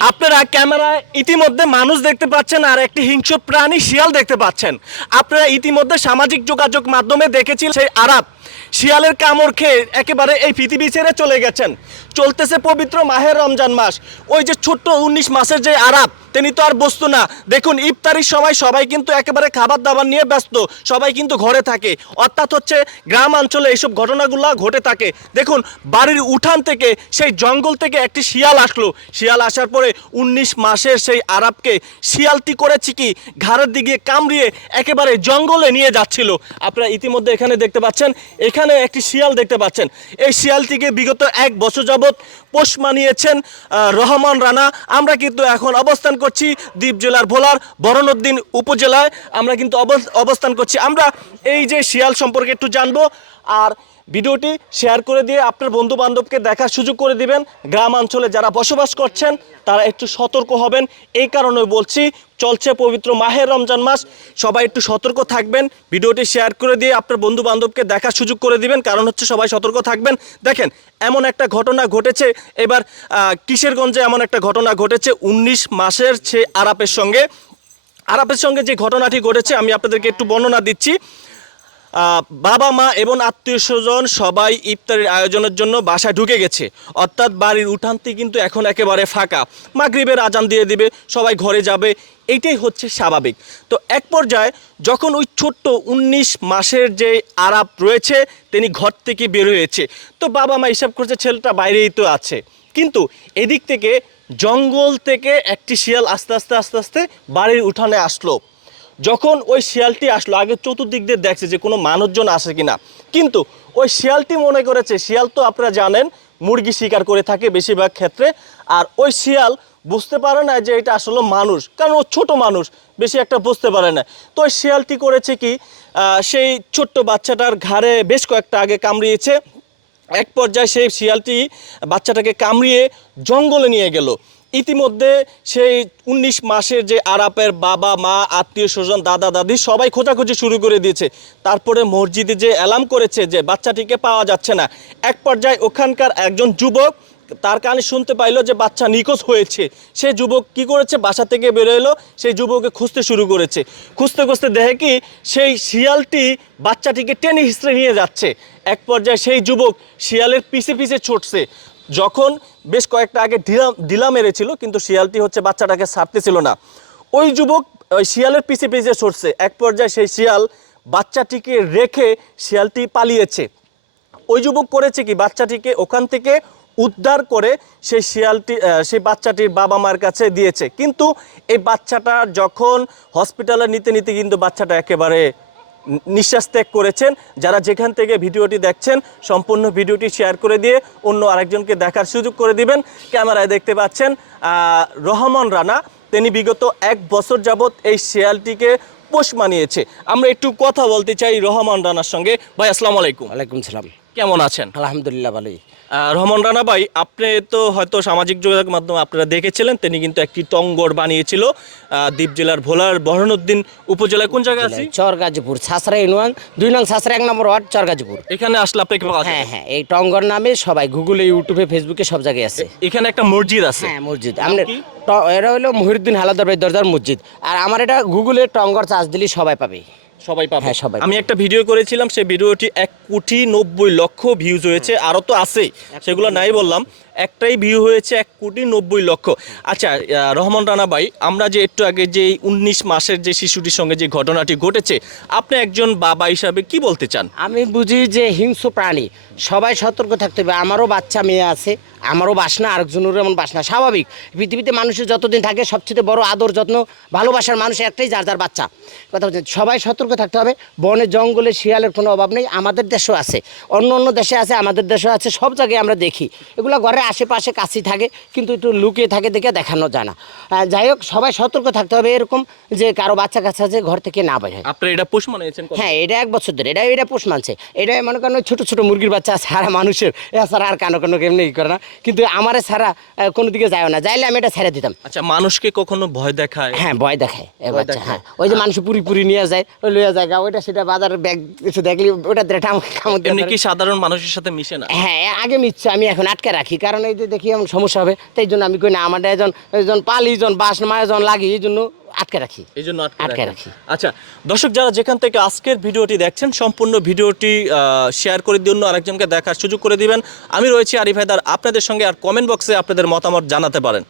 আপনারা ক্যামেরায় ইতিমধ্যে মানুষ দেখতে পাচ্ছেন আর একটি হিংস্র প্রাণী শিয়াল দেখতে পাচ্ছেন। আপনারা ইতিমধ্যে সামাজিক যোগাযোগ মাধ্যমে দেখেছিলেন সেই আরাব শিয়ালের কামড় খেয়ে একেবারে এই পৃথিবী ছেড়ে চলে গেছেন। চলতেছে পবিত্র মাহের রমজান মাস। ওই যে ছোট্ট উনিশ মাসের যে আরাব তিনি তো আর বস্তু না। দেখুন, ইফতারির সময় সবাই কিন্তু একেবারে খাবার দাবার নিয়ে ব্যস্ত। সবাই কিন্তু ঘরে থাকে। অর্থাৎ হচ্ছে গ্রাম অঞ্চলে এইসব ঘটনাগুলো ঘটে থাকে। দেখুন, বাড়ির উঠান থেকে সেই জঙ্গল থেকে একটি শিয়াল আসলো। শিয়াল আসার পরে উনিশ মাসের সেই আরাবকে শিয়ালটি করেছে কি ঘাড়ের দিকে কামড়িয়ে একেবারে জঙ্গলে নিয়ে যাচ্ছিল। আপনারা ইতিমধ্যে এখানে দেখতে পাচ্ছেন এখানে একটি শিয়াল দেখতে পাচ্ছেন। এই শিয়ালটিকে বিগত এক বছর যাবৎ পোষ মানিয়েছেন রহমান রানা। আমরা কিন্তু এখন অবস্থান করছি দ্বীপ জেলার ভোলার বরণউদ্দিন উপজেলায়। আমরা কিন্তু অবস- অবস্থান করছি। আমরা এই যে শিয়াল সম্পর্কে একটু জানব। আর ভিডিওটি শেয়ার করে দিয়ে আপনার বন্ধু বান্ধবকে দেখার সুযোগ করে দিবেন। গ্রাম অঞ্চলে যারা বসবাস করছেন, তারা একটু সতর্ক হবেন। এই কারণে বলছি, চলছে পবিত্র মাহের রমজান মাস। সবাই একটু সতর্ক থাকবেন। ভিডিওটি শেয়ার করে দিয়ে আপনার বন্ধু বান্ধবকে দেখার সুযোগ করে দিবেন। কারণ হচ্ছে সবাই সতর্ক থাকবেন। দেখেন, এমন একটা ঘটনা ঘটেছে। এবার কিশোরগঞ্জে এমন একটা ঘটনা ঘটেছে উনিশ মাসের সে আরাপের সঙ্গে। আরাপের সঙ্গে যে ঘটনাটি ঘটেছে, আমি আপনাদেরকে একটু বর্ণনা দিচ্ছি। বাবা, মা এবং আত্মীয় স্বজন সবাই ইফতারের আয়োজনের জন্য বাসায় ঢুকে গেছে। অর্থাৎ বাড়ির উঠানটি কিন্তু এখন একেবারে ফাঁকা। মাগরিবের আজান দিয়ে দিবে, সবাই ঘরে যাবে এইটাই হচ্ছে স্বাভাবিক। তো এক পর্যায়ে যখন ওই ছোট্ট উনিশ মাসের যে আরাপ রয়েছে, তিনি ঘর থেকে বের হয়েছে। তো বাবা, মা হিসাব করছে ছেলেটা বাইরেই তো আছে। কিন্তু এদিক থেকে জঙ্গল থেকে একটি শিয়াল আস্তে আস্তে আস্তে আস্তে বাড়ির উঠানে আসলো। যখন ওই শিয়ালটি আসলো, আগে চতুর্দিক দিয়ে দেখছে যে কোনো মানুষজন আসে কিনা। কিন্তু ওই শিয়ালটি মনে করেছে, শিয়াল তো আপনারা জানেন, মুরগি শিকার করে থাকে বেশিরভাগ ক্ষেত্রে। আর ওই শিয়াল বুঝতে পারে না যে এটা আসলে মানুষ, কারণ ও ছোট মানুষ, বেশি একটা বুঝতে পারে না। তো ওই শিয়ালটি করেছে কি সেই ছোট্ট বাচ্চাটার ঘাড়ে বেশ কয়েকটা আগে কামড়িয়েছে। এক পর্যায়ে সেই শিয়ালটি বাচ্চাটাকে কামড়িয়ে জঙ্গলে নিয়ে গেল। ইতিমধ্যে সেই উনিশ মাসের যে আরাপের বাবা, মা, আত্মীয় স্বজন, দাদা, দাদি সবাই খোঁজাখুঁজি শুরু করে দিয়েছে। তারপরে মসজিদে যে অ্যালার্ম করেছে যে বাচ্চাটিকে পাওয়া যাচ্ছে না, এক পর্যায়ে ওখানকার একজন যুবক তার কানে শুনতে পাইলো যে বাচ্চা নিখোঁজ হয়েছে। সে যুবক কি করেছে? বাসা থেকে বেরো এলো সেই যুবককে খুঁজতে শুরু করেছে। খুঁজতে খুঁজতে দেখে কি সেই শিয়ালটি বাচ্চাটিকে টেনে হিসড়ে নিয়ে যাচ্ছে। এক পর্যায়ে সেই যুবক শিয়ালের পিছে পিছে ছুটছে। যখন বেশ কয়েকটা আগে ঢিলা ঢিলা মেরেছিল, কিন্তু শিয়ালটি হচ্ছে বাচ্চাটাকে ছাড়তেছিল না। ওই যুবক শিয়ালের পিছে পিছে সরছে। এক পর্যায়ে সেই শিয়াল বাচ্চাটিকে রেখে শিয়ালটি পালিয়েছে। ওই যুবক করেছে কি? বাচ্চাটিকে ওখান থেকে উদ্ধার করে সেই শিয়ালটি সেই বাচ্চাটির বাবা মার কাছে দিয়েছে। কিন্তু এই বাচ্চাটা যখন হসপিটালে নিতে নিতে কিন্তু বাচ্চাটা একেবারে নিঃশ্বাস ত্যাগ করেছেন। যারা যেখান থেকে ভিডিওটি দেখছেন সম্পূর্ণ ভিডিওটি শেয়ার করে দিয়ে অন্য আরেকজনকে দেখার সুযোগ করে দিবেন। ক্যামেরায় দেখতে পাচ্ছেন রহমান রানা। তিনি বিগত এক বছর যাবৎ এই শেয়ালটিকে পোষ মানিয়েছে। আমরা একটু কথা বলতে চাই রহমান রানার সঙ্গে। ভাই আসসালামু আলাইকুম। আলাইকুম সালাম। কেমন আছেন? আলহামদুলিল্লাহ ভালোই। রহমান রানা ভাই আপনি তো হয়তো সামাজিক যোগাযোগ মাধ্যমে আপনারা দেখেছিলেন তিনি কিন্তু একটি টঙ্গর বানিয়েছিল দ্বীপ জেলার ভোলার বহরনুদ্দিন উপজেলায়। কোন জায়গায় আছে? চর গাজীপুর ছাসরা ইউনিয়ন দুই নং ছাসরা এক নম্বর ওয়ার্ড চর গাজীপুর এখানে আসলে যাবে। হ্যাঁ হ্যাঁ এই টঙ্গর নামে সবাই গুগলে ইউটিউবে ফেসবুকে সব জায়গায় আছে। এখানে একটা মসজিদ আছে। হ্যাঁ মসজিদ। আপনি ট- এটা হলো মহিউদ্দিন হালাদার ভাই দরজার মসজিদ। আর আমার এটা গুগলে টঙ্গর চার্জ দিলে সবাই পাবে। সবাই পাবে। হ্যাঁ, সবাই আমি একটা ভিডিও করেছিলাম সেই ভিডিওটি এক কোটি নব্বই লক্ষ ভিউজ হয়েছে আরও তো আছে সেগুলো নাই বললাম একটাই ভিউ হয়েছে এক কোটি নব্বই লক্ষ। আচ্ছা রহমান রানা ভাই আমরা যে একটু আগে যে উনিশ মাসের যে শিশুটির সঙ্গে যে ঘটনাটি ঘটেছে আপনি একজন বাবা হিসাবে কি বলতে চান? আমি বুঝি যে হিংস্র প্রাণী। সবাই সতর্ক থাকতে হবে। আমারও বাচ্চা মেয়ে আছে আমারও বাসনা আরেকজনেরও এমন বাসনা। স্বাভাবিক পৃথিবীতে মানুষের যতদিন থাকে সবচেয়ে বড় আদর যত্ন ভালোবাসার মানুষ একটাই যার যার বাচ্চা। কথা হচ্ছে সবাই সতর্ক থাকতে হবে। বনে জঙ্গলে শিয়ালের কোনো অভাব নেই আমাদের দেশেও আছে। অন্য অন্য দেশে আছে আমাদের দেশেও আছে সব জায়গায় আমরা দেখি। এগুলো ঘরের আশেপাশে কাছেই থাকে কিন্তু একটু লুকিয়ে থাকে দেখে দেখানো যায় না। যাই হোক সবাই সতর্ক থাকতে হবে এরকম যে কারও বাচ্চা কাচ্চা আছে ঘর থেকে না বের হয়। আপনি এটা পোষ মানিয়েছেন হ্যাঁ এটা এক বছর ধরে এটা এটা পোষ মানছে। এটা মনে করেন ছোট ছোট মুরগির বাচ্চা সারা মানুষের এছাড়া আর কানো কানো কেমনি ই করে না। কিন্তু আমারে ছাড়া আহ, কোনো দিকে যায় না। যাইলে আমি এটা ছেড়ে দিতাম। আচ্ছা মানুষকে কখনো ভয় দেখায়? হ্যাঁ ভয় দেখায় বাচ্চা হ্যাঁ। ওই যে মানুষ পুরি পুরি নিয়ে যায় ওই লইয়া যায় ওইটা সেটা বাজার ব্যাগ কিছু দেখলি ওটা কামড় এমনি কি সাধারণ মানুষের সাথে মিশে না? হ্যাঁ আগে মিচ্ছে আমি এখন আটকে রাখি। কারণ এই যে দেখি এমন সমস্যা হবে তাই জন্য আমি কই না আমার একজন একজন পালি জন বাস মায়াজন লাগি এই জন্য আটকে রাখি। এই জন্য আটকে রাখি। আচ্ছা দর্শক যারা যেখান থেকে আজকের ভিডিওটি দেখছেন সম্পূর্ণ ভিডিওটি শেয়ার করে দিন আরেকজনকে দেখার সুযোগ করে দিবেন। আমি রয়েছি আরিফ হায়দার। আপনাদের সঙ্গে আর কমেন্ট বক্সে আপনাদের মতামত জানাতে পারেন।